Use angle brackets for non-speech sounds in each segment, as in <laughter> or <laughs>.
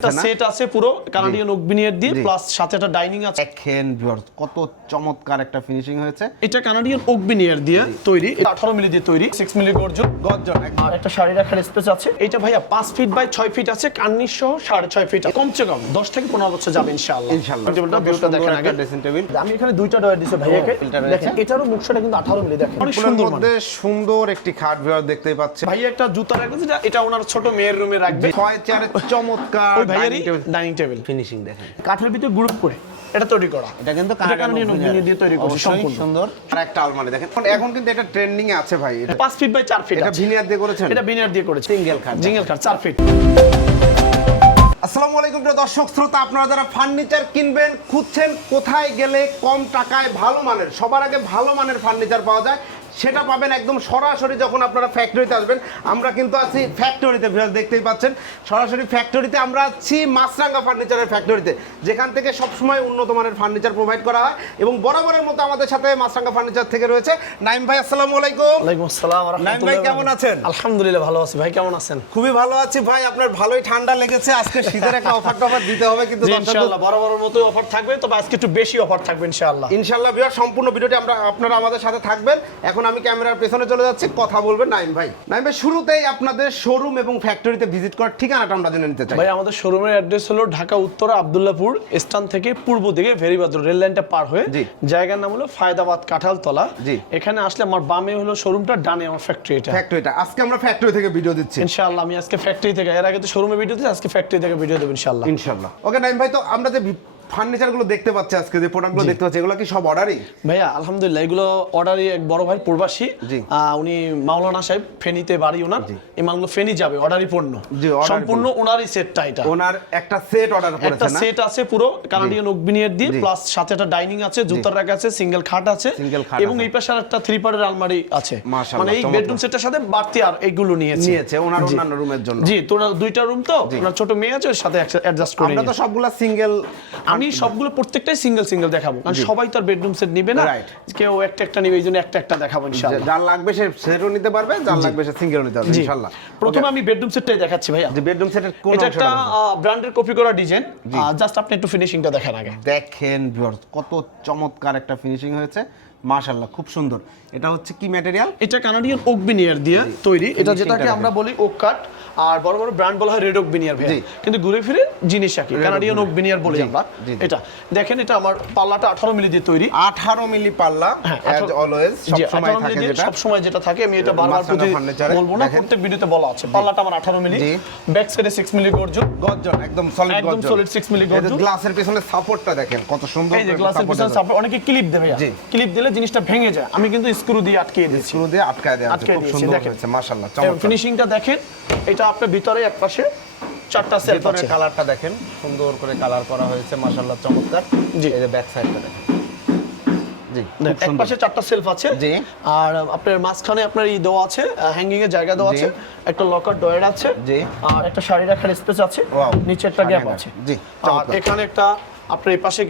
একটা সেট আছে পুরো কানাডিয়ান দিয়ে প্লাস সাথে একটা ডাইনিং আছে। দেখেন ভিউয়ার্স কত চমৎকার একটা ফিনিশিং হয়েছে। এটা কানাডিয়ান দিয়ে তৈরি এটা 18 মিলি দিয়ে তৈরি 6 মিলি গর্জন। গর্জন আর একটা শাড়ি রাখার স্পেস আছে। এটা ভাইয়া 5 ফিট বাই 6 ফিট আছে কার্নিশ সহ 6.5 ফিট কমসে কম 10 থেকে 15 বছর যাবে ইনশাআল্লাহ। ইনশাআল্লাহ। টেবিলটা ভিউটা দেখেন আগে। ড্রেসিং টেবিল আমি এখানে দুইটা ডয়ার দিছি ভাইয়াকে। দেখেন এটারও মুখটা কিন্তু 18 মিলি দেখেন। অনেক সুন্দর মধ্যে সুন্দর একটি খাট ভিউয়ার দেখতেই পাচ্ছেন। ভাইয়া একটা জুতা যেটা এটা ওনার ছোট মেয়ের রুমে রাখবে। ছয় চমৎকার ভাইয়ারই ডাইনিং টেবিল ফিনিশিং দেখেন। কাঠের ভিতরে গ্রুপ করে। এটা তৈরি করা। এটা কিন্তু দিয়ে তৈরি অবশ্যই সম্পূর্ণ। সুন্দর। আর একটা আলমারি দেখেন। এখন কিন্তু এটা ট্রেন্ডিং এ আছে ভাই। এটা 5 ফিট বাই 4 ফিট এটা ভিনিয়ার দিয়ে করেছেন? এটা বিনার দিয়ে করেছে। Single খাট। সিঙ্গেল কাট 4 ফিট আসসালামু আলাইকুম প্রিয় দর্শক শ্রোতা আপনারা যারা ফার্নিচার কিনবেন খুঁজছেন কোথায় গেলে কম টাকায় ভালো মানের সবার আগে ভালো মানের ফার্নিচার পাওয়া যায়। সেটা পাবেন একদম সরাসরি যখন আপনারা ফ্যাক্টরিতে আসবেন। আমরা কিন্তু আছি ফ্যাক্টরিতে দেখতেই পাচ্ছেন। সরাসরি ফ্যাক্টরিতে আমরা আছি মাছরাঙ্গা ফার্নিচারের ফ্যাক্টরিতে যেখান থেকে সবসময় উন্নত মানের ফার্নিচার প্রোভাইড করা হয় এবং বরাবরের মতো আমাদের সাথে মাছরাঙ্গা ফার্নিচার থেকে রয়েছে। নাইম ভাই আসসালামু আলাইকুম। ওয়ালাইকুম আসসালাম নাইম ভাই কেমন আছেন? আলহামদুলিল্লাহ ভালো আছি। ভাই কেমন আছেন? খুবই ভালো আছি ভাই আপনার ভালোই ঠান্ডা লেগেছে। আজকে শীতের একটা অফার টফার দিতে হবে কিন্তু ইনশাআল্লাহ বরাবরের মতো অফার থাকবে তবে আজকে একটু বেশি অফার থাকবে ইনশাআল্লাহ। ইনশাল্লাহ বিয়ার সম্পূর্ণ ভিডিওটি আমরা আপনারা আমাদের সাথে থাকবেন। এখন আমি ক্যামেরার পেছনে চলে যাচ্ছি কথা বলবেন নাইম ভাই। নাইম ভাই শুরুতেই আপনাদের শোরুম এবং ফ্যাক্টরিতে ভিজিট করার ঠিকানাটা আমরা জেনে নিতে চাই। ভাই আমাদের শোরুমের অ্যাড্রেস হলো ঢাকা উত্তর আব্দুল্লাহপুর স্থান থেকে পূর্ব দিকে ভেরিবাদ্র রেল লাইনটা পার হয়ে। জি। জায়গার নাম হলো ফায়দাবাদ কাঁঠালতলা। জি। এখানে আসলে আমার বামে হলো শোরুমটা ডানে আমার ফ্যাক্টরি এটা ফ্যাক্টরিটা আজকে আমরা ফ্যাক্টরি থেকে ভিডিও দিচ্ছি। ইনশাআল্লাহ আমি আজকে ফ্যাক্টরি থেকে এর আগে তো শোরুমে ভিডিও দিচ্ছি আজকে ফ্যাক্টরি থেকে ভিডিও দেবো ইনশাআল্লাহ। ইনশাল্লাহ ওকে নাইম ভাই তো আমরা যে ফার্নিচারগুলো দেখতে পাচ্ছি আজকে যে প্রোডাক্টগুলো দেখতে পাচ্ছি এগুলো কি সব অর্ডারই ভাইয়া আলহামদুলিল্লাহ এগুলো অর্ডারই এক বড় ভাই প্রবাসী। উনি মাওলানা সাহেব ফেনীতে বাড়ি ওনার। এই মালগুলো ফেনী যাবে অর্ডারই পণ্য। সম্পূর্ণ ওনারই সেটটা এটা। ওনার একটা সেট অর্ডার করেছেন না? সেট আছে পুরো কানাডিয়ান ওকবিনিয়ার দিয়ে প্লাস সাথে একটা ডাইনিং আছে জুতার রাখ আছে সিঙ্গেল খাট আছে। এবং এই পাশে একটা থ্রি পার্টের আলমারি আছে। মানে এই বেডরুম সেটের সাথে বাড়তি আর এইগুলো নিয়েছে। নিয়েছে ওনার অন্যান্য রুমের জন্য। জি তো ওনার দুইটা রুম তো ওনার ছোট মেয়ে আছে সাথে অ্যাডজাস্ট করে আমরা তো সবগুলা সিঙ্গেল আমি সবগুলো প্রত্যেকটাই সিঙ্গেল সিঙ্গেল দেখাবো। কারণ সবাই তো আর বেডরুম সেট নিবে না। কেউ একটা একটা নিবে এই জন্য একটা একটা দেখাবো ইনশাআল্লাহ। যার লাগবে সে সেটও নিতে পারবে যার লাগবে সে সিঙ্গেল নিতে পারবে জি। ইনশাল্লাহ প্রথমে আমি বেডরুম সেটটাই দেখাচ্ছি ভাইয়া। যে বেডরুম সেটের কোন এটা একটা ব্র্যান্ডের কপি করা ডিজাইন জাস্ট আপনি একটু ফিনিশিংটা দেখেন আগে। দেখেন ভিউয়ার্স কত চমৎকার একটা ফিনিশিং হয়েছে। মাশাআল্লাহ খুব সুন্দর। এটা হচ্ছে কি ম্যাটেরিয়াল এটা কানাডিয়ান ওক বিনিয়ার দিয়ে তৈরি। এটা যেটাকে আমরা বলি ওক কাট আর বড় বড় ব্র্যান্ড বলা হয় রেড ওক বিনিয়ার ভাই কিন্তু ঘুরে ফিরে জিনিস একই। কানাডিয়ান ওক বিনিয়ার বলি আমরা। এটা। দেখেন এটা আমার পাল্লাটা 18 মিলি দিয়ে তৈরি। 18 মিলি পাল্লা অ্যাজ অলওয়েজ সব সময় থাকে যেটা। সব সময় যেটা থাকে আমি এটা বারবার প্রতি বলব না প্রত্যেক ভিডিওতে বলা আছে। পাল্লাটা আমার 18 মিলি। ব্যাক সাইডে 6 মিলি গর্জন। গর্জন একদম সলিড গর্জন। একদম solid six milli গর্জন। গ্লাসের পিছনে সাপোর্টটা দেখেন কত সুন্দর এই যে গ্লাসের পিছনে সাপোর্ট অনেকে ক্লিপ দেবে জি। ক্লিপ দিলে জিনিসটা ভেঙে যায়। আমি কিন্তু স্ক্রু দিয়ে আটকে দিয়েছি। স্ক্রু দিয়ে আটকায় আছে। আটকায় খুব সুন্দর হয়েছে মাশাআল্লাহ চমৎকার। ফিনিশিংটা দেখেন এটা আপনার ভিতরে এক পাশে চারটা সেলফ আছে কালারটা দেখেন। সুন্দর করে কালার করা হয়েছে মাশাআল্লাহ চমৎকার। জি। এই যে ব্যাক সাইডটা দেখেন। জি এক পাশে চারটা সেলফ আছে। জি। আর আপনার মাঝখানে আপনার এই দেওয়া আছে হ্যাঙ্গিং এর জায়গা দেওয়া আছে একটা লকার ডয়ার আছে জি। আর একটা শাড়ি রাখার স্পেস আছে নিচে একটা গ্যাপ আছে। জি, আর এখানে একটা আপনার এই পাশে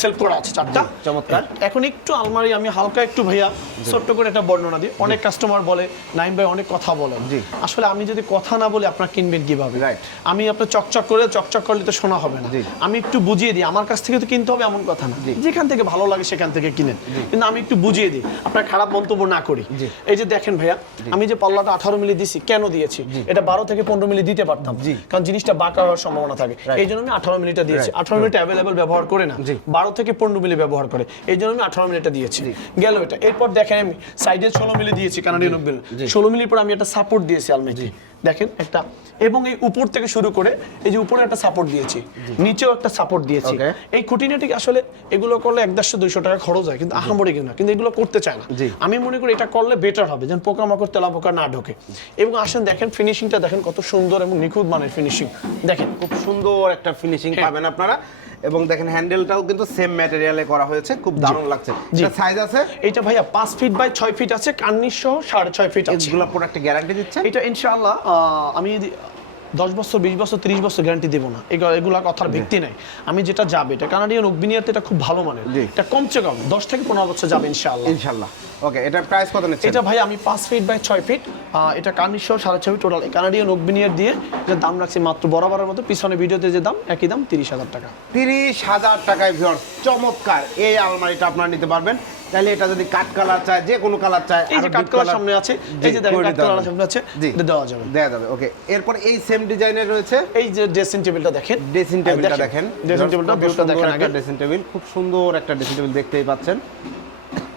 সেলফ করা আছে চারটা। চমৎকার। এখন একটু আলমারি আমি হালকা একটু ভাইয়া ছোট্ট করে একটা বর্ণনা দিই। অনেক কাস্টমার বলে নাইম ভাই অনেক কথা বলেন। জি। আসলে আমি যদি কথা না বলি আপনার কিনবেন কীভাবে? Right. আমি আপনার চকচক করে চকচক করলে তো শোনা হবে না। আমি একটু বুঝিয়ে দিই আমার কাছ থেকে তো কিনতে হবে এমন কথা না। যেখান থেকে ভালো লাগে সেখান থেকে কিনেন। কিন্তু আমি একটু বুঝিয়ে দিই আপনার খারাপ মন্তব্য না করি। এই যে দেখেন ভাইয়া আমি যে পাল্লাটা আঠারো মিলি দিছি কেন দিয়েছি? এটা বারো থেকে পনেরো মিলি দিতে পারতাম। জি। কারণ জিনিসটা বাঁকা হওয়ার সম্ভাবনা থাকে। এই জন্য আমি আঠারো মিলিটা দিয়েছি। আঠারো মিনিট অ্যাভেলেবল ব্যবহার করে না। বারো থেকে পনেরো মিলি ব্যবহার করে। এই জন্য আমি আঠারো মিনিটটা দিয়েছি। গেল এটা। এরপর দেখেন আমি সাইডে ষোলো মিলি দিয়েছি কানাডিয়ান ষোলো মিলির পর আমি একটা সাপোর্ট দিয়েছি আলমেজি দেখেন একটা এবং এই উপর থেকে শুরু করে এই যে উপরে একটা সাপোর্ট দিয়েছি নিচেও একটা সাপোর্ট দিয়েছি। এই খুঁটিনাটি আসলে এগুলো করলে এক দেড়শো দুইশো টাকা খরচ হয় কিন্তু আহামরি কেউ না কিন্তু এগুলো করতে চায় না। আমি মনে করি এটা করলে বেটার হবে যেন পোকামাকড় তেলা পোকা না ঢোকে। এবং আসেন দেখেন ফিনিশিংটা দেখেন কত সুন্দর এবং নিখুঁত মানের ফিনিশিং দেখেন। খুব সুন্দর একটা ফিনিশিং হ্যাঁ। পাবেন আপনারা। এবং দেখেন হ্যান্ডেলটাও কিন্তু সেম ম্যাটেরিয়ালে করা হয়েছে খুব দারুণ লাগছে। এটা সাইজ আছে? এটা ভাইয়া 5 ফিট বাই 6 ফিট আছে কার্নিশ সহ সাড়ে ছয় ফিট আছে। এগুলো প্রোডাক্টে গ্যারান্টি দিচ্ছেন? এটা ইনশাআল্লাহ আহ, আমি দশ বছর বিশ বছর তিরিশ বছর গ্যারান্টি দেবো না। এগুলো কথার ভিত্তি নাই। আমি যেটা যাবে এটা কানাডিয়ান অগ্নিয়াতে এটা খুব ভালো মানে এটা কমছে কম দশ থেকে পনেরো বছর যাবে ইনশাআল্লাহ। ইনশাল্লাহ ওকে এটা প্রাইস কত নিচ্ছেন? এটা ভাই আমি পাঁচ ফিট বাই ছয় ফিট এটা কার্নিশ সহ সাড়ে ছয় টোটাল কানাডিয়ান অগ্নিয়ার দিয়ে যে দাম রাখছি মাত্র বরাবরের মতো পিছনে ভিডিওতে যে দাম একই দাম তিরিশ হাজার টাকা। তিরিশ হাজার টাকায় ভিউয়ার্স চমৎকার। এই আলমারিটা আপনারা নিতে পারবেন। তাহলে এটা যদি কাঠ কালার চায় যে কোনো কালার চায় এই যে কাট কালার সামনে আছে এই যে দেখেন কাট কালার সামনে আছে এটা দেওয়া যাবে। দেওয়া যাবে ওকে এরপর এই সেম ডিজাইনের রয়েছে এই যে ড্রেসিং টেবিলটা দেখেন। ড্রেসিং টেবিলটা দেখেন ড্রেসিং টেবিলটা ভিউটা দেখেন আগে। ড্রেসিং টেবিল খুব সুন্দর একটা ড্রেসিং টেবিল দেখতেই পাচ্ছেন।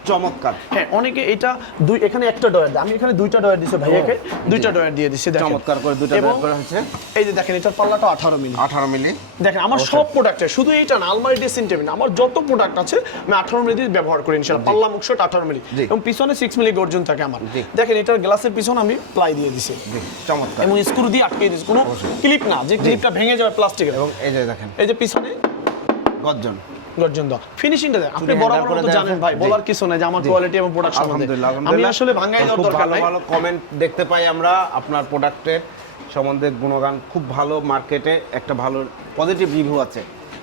চমৎকার। হ্যাঁ অনেকে এটা দুই এখানে একটা ডয়ার দেয়। আমি এখানে দুইটা ডয়ার দিছি ভাইয়াকে দুইটা ডয়ার দিয়ে দিছি চমৎকার করে দুটো এবং করা হচ্ছে এই যে দেখেন এটার পাল্লাটা আঠারো মিলি। আঠারো মিলি। দেখেন আমার সব প্রোডাক্টে শুধু এইটা না আলমারি ড্রেসিং টেবিল আমার যত প্রোডাক্ট আছে আমি আঠারো মিলি দিয়ে ব্যবহার করি ইনশাল্লাহ পাল্লা মুখশট আঠারো মিলি। এবং পিছনে সিক্স মিলি গর্জন থাকে আমার। দেখেন এটার গ্লাসের পিছনে আমি প্লাই দিয়ে দিছি। চমৎকার। এবং স্ক্রু দিয়ে আটকে দিয়েছি কোনো ক্লিপ না যে ক্লিপটা ভেঙে যাবে প্লাস্টিকের এবং এই যে দেখেন। এই যে পিছনে গর্জন। দাও ফিনিশিংটা দেন আপনি বরাবর মতো জানেন ভাই বলার কিছু নাই যে আমার কোয়ালিটি এবং প্রোডাক্ট সম্বন্ধে। আমি আসলে ভাঙাই দেওয়ার দরকার ভালো নাই ভালো কমেন্ট দেখতে পাই আমরা আপনার প্রোডাক্টের সম্বন্ধে গুণগান খুব ভালো মার্কেটে একটা ভালো পজিটিভ রিভিউ আছে।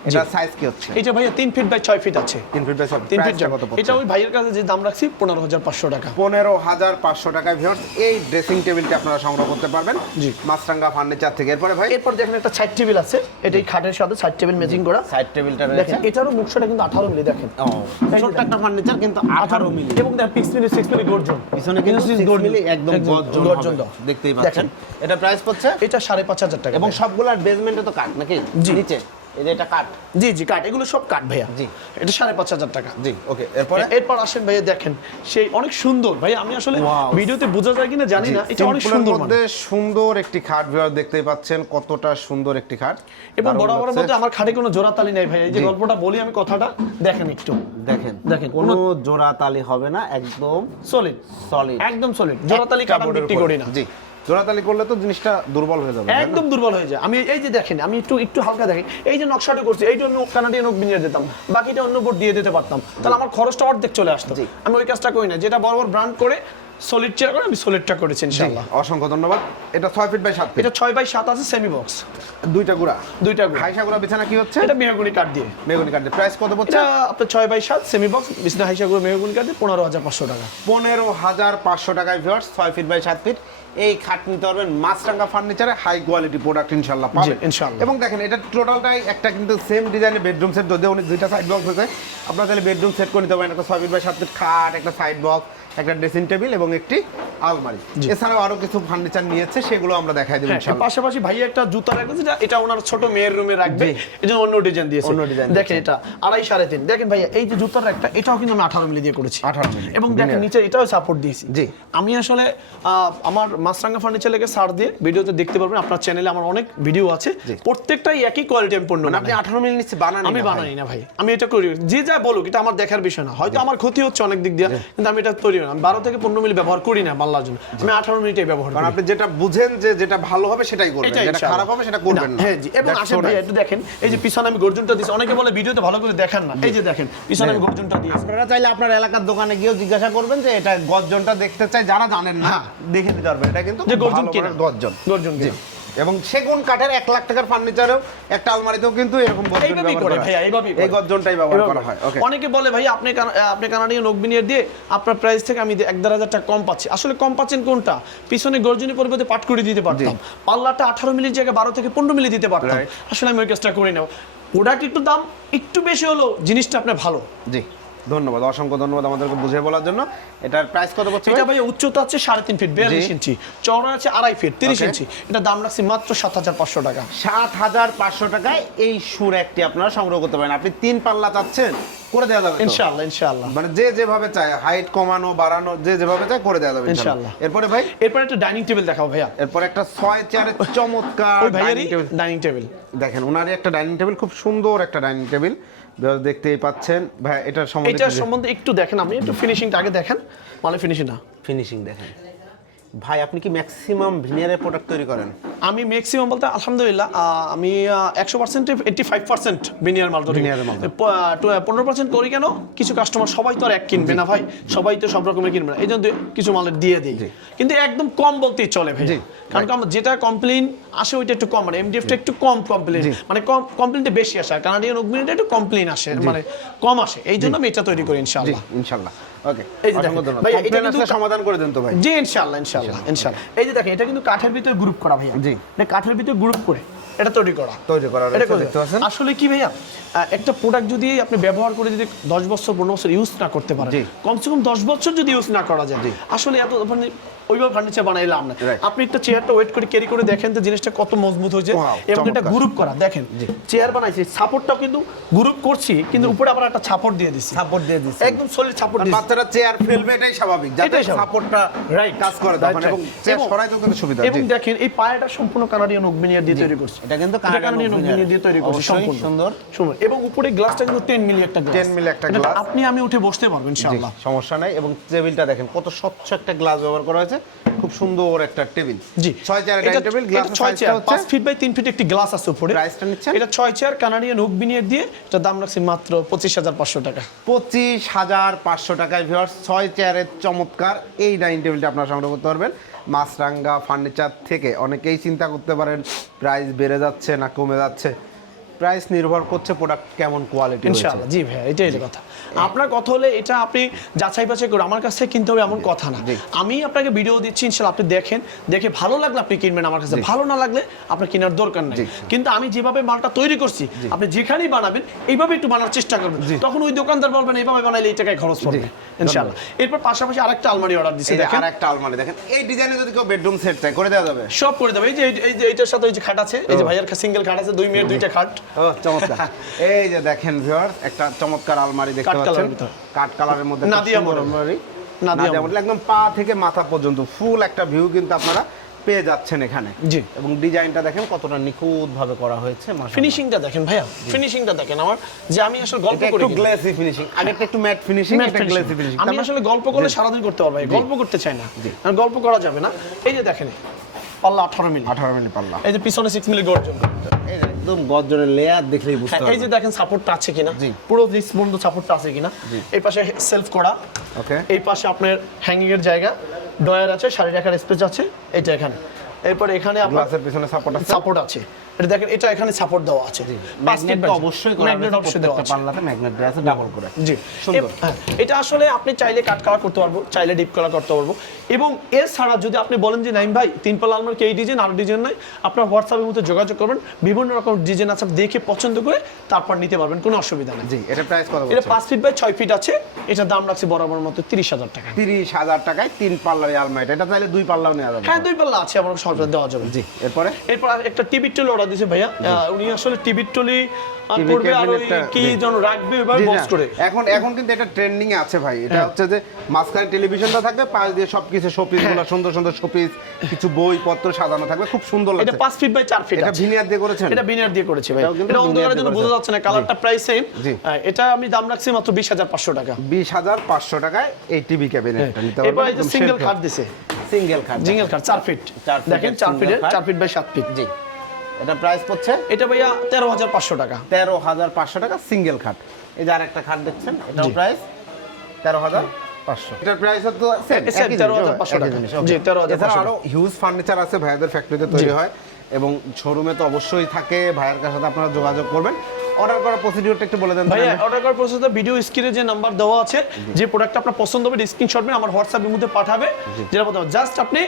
এটা সাইজ কি হচ্ছে? এটা ভাইয়া তিন ফিট বাই ছয় ফিট আছে। তিন ফিট বাই তিন ফিট কত এটা ওই ভাইয়ের কাছে যে দাম রাখছি পনেরো হাজার পাঁচশো টাকা। পনেরো হাজার পাঁচশো টাকায় ভিউয়ার্স এই ড্রেসিং টেবিলটি আপনারা সংগ্রহ করতে পারবেন। জি। মাছরাঙ্গা ফার্নিচার থেকে। এরপরে ভাই? এরপর দেখেন একটা সাইড টেবিল আছে। এটা এই খাটের সাথে সাইড টেবিল ম্যাচিং করা। সাইড টেবিলটা দেখেন এটারও মুখটা কিন্তু আঠারো মিলি দেখেন। ও ছোট্ট একটা ফার্নিচার কিন্তু আঠারো মিলি। এবং দেখেন সিক্স মিলি সিক্স মিলি গর্জন। পিছনে কিন্তু six six মিলি একদম গর্জন গর্জন দেখতেই পাচ্ছেন। এটা প্রাইস পড়ছে? এটা সাড়ে পাঁচ হাজার টাকা। এবং সবগুলার বেসমেন্টে তো কাঠ নাকি। নিচে? এই যে এটা কাঠ? জি জি কাঠ। এগুলো সব কাঠ ভাইয়া। জি। এটা সাড়ে পাঁচ হাজার টাকা। জি ওকে এরপরে? এরপর আসেন ভাইয়া দেখেন সেই অনেক সুন্দর। ভাই আমি আসলে ভিডিওতে বোঝা যায় কিনা জানি না এটা অনেক সুন্দর মানে। মধ্যে সুন্দর একটি খাট ভিউয়ার দেখতেই পাচ্ছেন কতটা সুন্দর একটি খাট। এবং বরাবরের মধ্যে আমার খাটে কোনো জোড়াতালি নাই ভাই এই যে গল্পটা বলি আমি কথাটা দেখেন একটু। দেখেন দেখেন, কোনো জোড়া তালি হবে না একদম সলিড সলিড একদম সলিড জোড়াতালি কাটা বিক্রি করি না। জি। জোড়াতালি করলে তো জিনিসটা দুর্বল হয়ে যাবে একদম দুর্বল হয়ে যায়। আমি এই যে দেখেন আমি একটু একটু হালকা দেখি এই যে নকশাটা করছি এইটা অন্য কানাডিয়ান ওক বিনিয়ে দিতাম বাকিটা অন্য বোর্ড দিয়ে দিতে পারতাম। তাহলে আমার খরচটা অর্ধেক চলে আসতো। আমি ওই কাজটা করি না। যেটা বড় বড় ব্র্যান্ড করে সলিড চেয়ার করে আমি সলিডটা করেছি ইনশাআল্লাহ। অসংখ্য ধন্যবাদ। এটা ছয় ফিট বাই সাত ফিট এটা ছয় বাই সাত আছে সেমি বক্স দুইটা গুড়া। দুইটা করে হাইসা গুড়া বিছানা কি হচ্ছে? এটা মেহগুনি কাঠ দিয়ে। বেগুনি কাঠ প্রাইস কত পড়ছে? এটা আপনার ছয় বাই সাত সেমি বক্স বিছনা হাইসা করে মেহগুনি কাঠ দিয়ে পনেরো হাজার পাঁচশো টাকা। পনেরো হাজার পাঁচশো টাকায় ভিউয়ার্স ছয় ফিট বাই সাত ফিট এই খাট নিতে পারবেন মাছরাঙ্গা ফার্নিচারে হাই কোয়ালিটি প্রোডাক্ট ইনশাল্লাহ পাবেন। ইনশাআল্লাহ। এবং দেখেন এটা টোটালটাই একটা কিন্তু সেম ডিজাইনের বেডরুম সেট যদিও উনি দুইটা সাইড বক্স হয়েছে আপনারা তাহলে বেডরুম সেট করে নিতে পারেন। একটা ছয় ফিট বাই সাত ফিট খাট একটা সাইড বক্স একটা ড্রেসিং টেবিল এবং একটি আলমারি। এছাড়াও আরও কিছু ফার্নিচার নিয়েছে সেগুলো আমরা দেখাই দেবো হ্যাঁ, এর ইনশাল্লাহ পাশাপাশি ভাই একটা জুতা রাখবে যেটা এটা ওনার ছোট মেয়ের রুমে রাখবে। জি। এই জন্য অন্য ডিজাইন দিয়েছে। অন্য ডিজাইন দেখেন এটা আড়াই সাড়ে তিন। দেখেন ভাইয়া এই যে জুতার একটা এটাও কিন্তু আমি আঠারো মিলি দিয়ে করেছি। 18 মিলি, এবং দেখেন নিচে এটাও সাপোর্ট দিয়েছি। জি। আমি আসলে আহ, আমার মাছরাঙ্গা ফার্নিচার লেগে সার দিয়ে ভিডিওতে দেখতে পারবেন আপনার চ্যানেলে আমার অনেক ভিডিও আছে। প্রত্যেকটাই একই কোয়ালিটি আমি পণ্য মানে আপনি। আঠারো মিনিট নিচ্ছে বানান আমি বানাই না ভাই। আমি এটা করি যে যা বলুক এটা আমার দেখার বিষয় না। হয়তো আমার ক্ষতি হচ্ছে অনেক দিক দিয়ে কিন্তু আমি এটা তৈরি না আমি বারো থেকে পনেরো মিলি ব্যবহার করি না বাল্লার জন্য। আমি আঠারো মিনিটে ব্যবহার করি। আপনি যেটা বুঝেন যে যেটা ভালো হবে সেটাই করবেন যেটা খারাপ হবে সেটা করবেন না। হ্যাঁ জি। এবং আসেন ভাই একটু দেখেন এই যে পিছনে আমি গর্জনটা দিছি অনেকে বলে ভিডিওতে ভালো করে দেখান না। এই যে দেখেন পিছনে আমি গর্জনটা দিয়েছি। আপনারা চাইলে আপনার এলাকার দোকানে গিয়েও জিজ্ঞাসা করবেন যে এটা গর্জনটা দেখতে চাই যারা জানেন না দেখে নিতে পারবেন। এটা কিন্তু যে গর্জন গর্জন। গর্জন জি। এবং সেগুন কাঠের এক লাখ টাকার ফার্নিচারেও একটা আলমারিতেও কিন্তু এরকম এইভাবেই করে ভাইয়া, এইভাবেই এই গর্জনটাই ব্যবহার করা হয় অনেকে বলে ভাই আপনি আপনি কানাডিয়ান অগ্নিয়ার দিয়ে আপনার প্রাইস থেকে আমি এক দেড় হাজার টাকা কম পাচ্ছি। আসলে কম পাচ্ছেন কোনটা? পিছনে গর্জনী পরিবর্তে পাট করে দিতে পারতাম। পাল্লাটা আঠারো মিলির জায়গায় বারো থেকে পনেরো মিলি দিতে পারতাম. আসলে আমি ওই কাজটা করে নেব। প্রোডাক্ট একটু দাম একটু বেশি হলো জিনিসটা আপনার ভালো। জি। ধন্যবাদ অসংখ্য ধন্যবাদ আমাদেরকে বুঝিয়ে বলার জন্য এটার প্রাইস কত পড়ছে এটা ভাই? উচ্চতা আছে সাড়ে তিন ফিট বিয়াল্লিশ। ইঞ্চি চওড়া আছে আড়াই ফিট তিরিশ. ইঞ্চি এটা দাম রাখছি মাত্র সাত হাজার পাঁচশো টাকা সাত হাজার পাঁচশো টাকায় এই সুর একটি আপনারা সংগ্রহ করতে পারেন আপনি তিন পাল্লা চাচ্ছেন করে দেওয়া যাবে? ইনশাআল্লাহ ইনশাআল্লাহ মানে যে যেভাবে চায় হাইট কমানো বাড়ানো যে যেভাবে চায় করে দেওয়া যাবে ইনশাআল্লাহ। এরপরে ভাই এরপর একটা ডাইনিং টেবিল দেখাও ভাইয়া এরপর একটা ছয় চেয়ারের চমৎকার। ডাইনিং টেবিল দেখেন ওনারই একটা ডাইনিং টেবিল খুব সুন্দর একটা ডাইনিং টেবিল দেখতেই পাচ্ছেন। ভাই এটার সম্বন্ধে এটার সম্বন্ধে একটু দেখেন আপনি একটু ফিনিশিংটা আগে দেখেন। মানে ফিনিশিং না ফিনিশিং দেখেন। ভাই আপনি কি ম্যাক্সিমাম ভিনিয়ারের প্রোডাক্ট তৈরি করেন? আমি ম্যাক্সিমাম বলতে আলহামদুলিল্লাহ আমি একশো পার্সেন্ট এইটটি ফাইভ পার্সেন্ট বিনিয়ার মাল ধরি। পনেরো পার্সেন্ট করি কেন? কিছু কাস্টমার সবাই তো আর এক কিনবে না ভাই সবাই তো সব রকমের কিনবে না। এই জন্য কিছু মালের দিয়ে দিই। কিন্তু একদম কম বলতেই চলে ভাই কারণ আমার যেটা কমপ্লেন আসে ওইটা একটু কম মানে এমডিএফটা একটু কম কমপ্লেন মানে কম কমপ্লেনটা বেশি আসে আর কানাডিয়ান উগমিনিটা একটু কমপ্লেন আসে মানে কম আসে। এই জন্য আমি এটা তৈরি করি জি ইনশাআল্লাহ। ইনশাল্লাহ ওকে এই যে দেখেন, ভাই, এটা কিন্তু সমাধান করে দেন তো ভাই। জি ইনশাআল্লাহ ইনশাআল্লাহ ইনশাআল্লাহ। এই যে দেখেন এটা কিন্তু কাঠের ভিতরে গ্রুপ করা ভাইয়া। জি। কাঠের ভিতরে গ্রুপ করে। এটা তৈরি করা। তৈরি করা আসলে কি ভাইয়া একটা প্রোডাক্ট যদি আপনি ব্যবহার করে যদি দশ বছর পনেরো বছর ইউজ না করতে পারেন কমসে কম দশ বছর যদি ইউজ না করা যায় আসলে এত মানে ওইভাবে ফার্নিচার বানাইলাম না আপনি একটা চেয়ারটা ওয়েট করে ক্যারি করে দেখেন তো জিনিসটা কত মজবুত হয়েছে এবং এটা গ্রুপ করা। দেখেন চেয়ার বানাইছি সাপোর্টটাও কিন্তু গ্রুপ করছি কিন্তু উপরে আবার একটা ছাপড় দিয়ে দিচ্ছি সাপোর্ট দিয়ে দিচ্ছি একদম সলিড ছাপড় দিচ্ছি বাচ্চারা চেয়ার ফেলবে এটাই স্বাভাবিক। যাতে সাপোর্টটা Right. কাজ করে তখন এবং চেয়ার সরাইতেও কিন্তু সুবিধা এবং দেখেন এই পায়াটা সম্পূর্ণ কানাডিয়ান অগ্নিয়ার দিয়ে তৈরি করছে। এটা কিন্তু। দিয়ে তৈরি করছে সম্পূর্ণ। সুন্দর। সুন্দর। এবং উপরে গ্লাসটা কিন্তু 10 মিলি একটা গ্লাস। 10 মিলি একটা glass। আপনি আমি উঠে বসতে পারব ইনশাআল্লাহ। সমস্যা নাই। এবং টেবিলটা দেখেন কত স্বচ্ছ একটা গ্লাস ব্যবহার করা হয়েছে। খুব সুন্দর একটা টেবিল। জি। ছয় chair dining table glass chair feet by তিন ফিট একটি গ্লাস আছে উপরে। Price টা নিচ্ছেন? এটা ছয় চেয়ার কানাডিয়ান বিনিয়ার দিয়ে। এটা দাম রাখছি মাত্র পঁচিশ হাজার পাঁচশো টাকা। পঁচিশ হাজার পাঁচশো টাকায় ভিওয়ার্স ছয় চেয়ারের চমৎকার এই ডাইনিং টেবিলটা আপনারা সংগ্রহ করতে পারবেন। মাছরাঙ্গা ফার্নিচার থেকে অনেকেই চিন্তা করতে পারেন প্রাইস বেড়ে যাচ্ছে না কমে যাচ্ছে। প্রাইস নির্ভর করছে প্রোডাক্ট কেমন কোয়ালিটি ইনশাআল্লাহ জি ভাইয়া এটাই কথা। আপনার কথা হলে এটা আপনি যাচাই বাছাই করে আমার কাছ থেকে কিনতে হবে এমন কথা না। আমি আপনাকে ভিডিও দিচ্ছি ইনশাআল্লাহ আপনি দেখেন দেখে ভালো লাগলে আপনি কিনবেন আমার কাছে ভালো না লাগলে আপনার কেনার দরকার নেই। কিন্তু আমি যেভাবে মালটা তৈরি করছি আপনি যেখানেই বানাবেন এইভাবে একটু বানার চেষ্টা করবেন। তখন ওই দোকানদার বলবেন এইভাবে বানাইলে এই টাকায় খরচ পড়বে। ইনশাআল্লাহ। এরপর পাশাপাশি আরেকটা আলমারি অর্ডার দিচ্ছি দেখেন। আর একটা আলমারি দেখেন। এই ডিজাইনে যদি কেউ বেডরুম সেট চাই করে দেওয়া যাবে? সব করে দেবে। এই যে এই- এই যে এইটার সাথে ওই যে খাট আছে এই যে ভাইয়ার সিঙ্গেল খাট আছে দুই মেয়ের দুইটা খাট। ও চমৎকার। <laughs> এই যে দেখেন ভিউয়ার্স একটা চমৎকার আলমারি দেখতে পাচ্ছেন। কালারের মধ্যে নাদিয়া আলমারি। নাদিয়া নাদিয়া মডেল একদম পা থেকে মাথা পর্যন্ত ফুল একটা ভিউ কিন্তু আপনারা পেয়ে যাচ্ছেন এখানে। জি। এবং ডিজাইনটা দেখেন কতটা নিখুঁত ভাবে করা হয়েছে ফিনিশিংটা দেখেন ভাইয়া ফিনিশিংটা দেখেন আমার। যে আমি আসলে গল্প করি একটু গ্লেসি ফিনিশিং আগেরটা একটু ম্যাট ফিনিশিং এটা গ্লেসি ফিনিশিং আমি আসলে গল্প করলে সারাদিন করতে পারব গল্প করতে চাই না। গল্প করা যাবে না। এই যে দেখেন পাল্লা আঠারো মিলি। 18 মিনিট পাল্লা। এই যে পিছনে সিক্স মিলি গর্জন। একদম গর্জনের লেয়ার দেখলেই বুঝতে পারবেন এই যে দেখেন সাপোর্টটা আছে কিনা। পুরো বন্ধ সাপোর্টটা আছে কিনা? এই পাশে সেলফ করা। ওকে। এই পাশে আপনার হ্যাঙ্গিং এর জায়গা ডয়ার আছে শাড়ি রাখার স্পেস আছে এটা এখানে। এরপর এখানে আপনার পিছনে সাপোর্ট আছে? সাপোর্ট আছে। এটা দেখেন এটা এখানে সাপোর্ট দেওয়া আছে। ম্যাগনেট অবশ্যই করা magnet অবশ্যই দেওয়া আছে। পাল্লাতে ম্যাগনেট দেওয়া আছে ডাবল করে। জি সুন্দর। হ্যাঁ, এটা আসলে আপনি চাইলে কাট করতে পারব চাইলে ডিপ করতে পারব। এবং এছাড়া যদি আপনি বলেন যে নাইম ভাই তিন পাল্লা আলমার এই ডিজাইন আর ডিজাইন নাই আপনার হোয়াটসঅ্যাপের মধ্যে যোগাযোগ করবেন বিভিন্ন রকম ডিজাইন আছে দেখে পছন্দ করে তারপর নিতে পারবেন কোনো অসুবিধা নেই। জি এটা প্রাইস কত এটা বলছে পাঁচ ফিট বাই ছয় ফিট আছে এটার দাম রাখছি বরাবর মতো তিরিশ হাজার টাকা। তিরিশ হাজার টাকায় তিন পাল্লার এই আলমারিটা এটা চাইলে দুই পাল্লাও নেওয়া যাবে। হ্যাঁ দুই পাল্লা আছে আমার সরকার দেওয়া যাবে। জি এরপরে? এরপর একটা টিভির টলি দিয়েছে ভাইয়া। উনি আসলে টিভির টলি করবে আর কি যেন রাখবে এবার বক্স করে। এখন এখন কিন্তু এটা ট্রেন্ডিং এ আছে ভাই। এটা হ্যাঁ। হচ্ছে যে মাঝখানে টেলিভিশনটা থাকবে পাশ দিয়ে সবকিছু শোপিসগুলো সুন্দর সুন্দর শোপিস কিছু বই পত্র সাজানো থাকবে খুব সুন্দর এটা লাগছে। পাঁচ ফিট বাই চার ফিট এটা ভিনিয়ার দিয়ে করেছেন? এটা বিনিয়ার দিয়ে করেছে ভাই। এটা অন্ধকারের জন্য বোঝা যাচ্ছে না কালারটা প্রাইস সেম এটা আমি দাম রাখছি মাত্র বিশ হাজার পাঁচশো টাকা। বিশ হাজার পাঁচশো টাকায় এই টিভি ক্যাবিনেটটা নিতে এরপর এই যে সিঙ্গেল খাট দিছে। সিঙ্গেল খাট সিঙ্গেল খাট চার ফিট দেখেন এর চার single ফিটের খাট। চার ফিট বাই সাত ফিট জি। এটা প্রাইস পড়ছে? এটা ভাইয়া তেরো হাজার পাঁচশো টাকা। তেরো হাজার পাঁচশো টাকা সিঙ্গেল খাট। এই যে আরেকটা খাট দেখছেন এটাও প্রাইস তেরো হাজার পাঁচশো। এটার প্রাইস তো same, এ, same, একই 13,500 জিনিস, টাকা। একই জিনিস, okay। জি, 13,500 এছাড়া আরও হিউজ ফার্নিচার আছে ভাইয়াদের ফ্যাক্টরিতে তৈরি হয় এবং শোরুমে তো অবশ্যই থাকে ভাইয়ের সাথে আপনারা যোগাযোগ করবেন। অর্ডার করার প্রসিডিউরটা একটু বলে দেন ভাইয়া অর্ডার করার ভিডিও স্ক্রিনে যে নাম্বার দেওয়া আছে যে প্রোডাক্ট আপনার পছন্দ হবে স্ক্রিনশট নিয়ে আমার হোয়াটসঅ্যাপের মধ্যে পাঠাবে। যেটা জাস্ট আপনি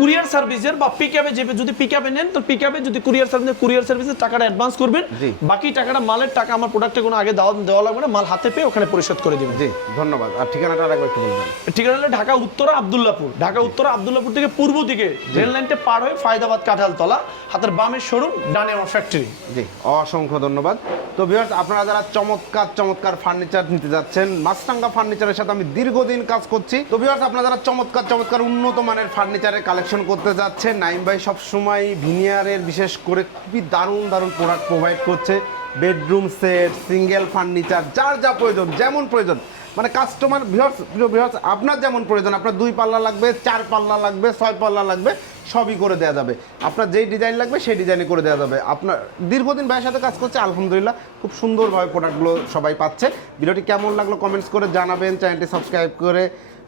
কুরিয়ার সার্ভিসের বা পিকআপে যে যদি পিকআপে নেন তো পিকআপে যদি কুরিয়ার সার্ভিসে কুরিয়ার সার্ভিসের টাকাটা অ্যাডভান্স করবেন। বাকি টাকাটা মালের টাকা আমার প্রোডাক্টে কোনো আগে দেওয়া দেওয়া লাগবে না মাল হাতে পেয়ে ওখানে পরিশোধ করে দিবেন। জি ধন্যবাদ। আর ঠিকানাটা আরেকবার একটু বলবেন ঠিকানা হলো ঢাকা উত্তরা আব্দুল্লাপুর। ঢাকা উত্তরা আব্দুল্লাপুর থেকে পূর্ব দিকে রেল লাইনটা পার হয়ে ফায়দাবাদ কাঁঠালতলা হাতের বামের শোরুম ডানে আমার ফ্যাক্টরি জি অসংখ্য ধন্যবাদ। তো ভিউয়ার্স আপনারা যারা চমৎকার চমৎকার ফার্নিচার নিতে যাচ্ছেন মাছরাঙ্গা ফার্নিচারের সাথে আমি দীর্ঘদিন কাজ করছি। তো ভিউয়ার্স আপনারা যারা চমৎকার চমৎকার উন্নত মানের ফার্নিচারের কালেকশন করতে যাচ্ছেন নাইম ভাই সবসময় ভিনিয়ারের বিশেষ করে খুবই দারুণ দারুণ প্রোডাক্ট প্রোভাইড করছে। বেডরুম সেট সিঙ্গেল ফার্নিচার যার যা প্রয়োজন, যেমন প্রয়োজন। মানে কাস্টমার ভিউয়ার্স ভিউয়ার্স আপনার যেমন প্রয়োজন, আপনার দুই পাল্লা লাগবে, চার পাল্লা লাগবে, ছয় পাল্লা লাগবে, সবই করে দেওয়া যাবে। আপনার যেই ডিজাইন লাগবে, সেই ডিজাইনে করে দেওয়া যাবে। আপনার, দীর্ঘদিন ভাইয়ের সাথে কাজ করছে, আলহামদুলিল্লাহ, খুব সুন্দরভাবে প্রোডাক্টগুলো সবাই পাচ্ছে। ভিডিওটি কেমন লাগল কমেন্টস করে জানাবেন চ্যানেলটি সাবস্ক্রাইব করে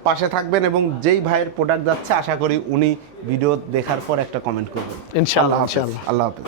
পাশে থাকবেন এবং যেই ভাইয়ের প্রোডাক্ট যাচ্ছে আশা করি উনি ভিডিও দেখার পর একটা কমেন্ট করবেন ইনশাআল্লাহ, আল্লাহ হাফেজ। ইনশাআল্লাহ। আল্লাহ হাফেজ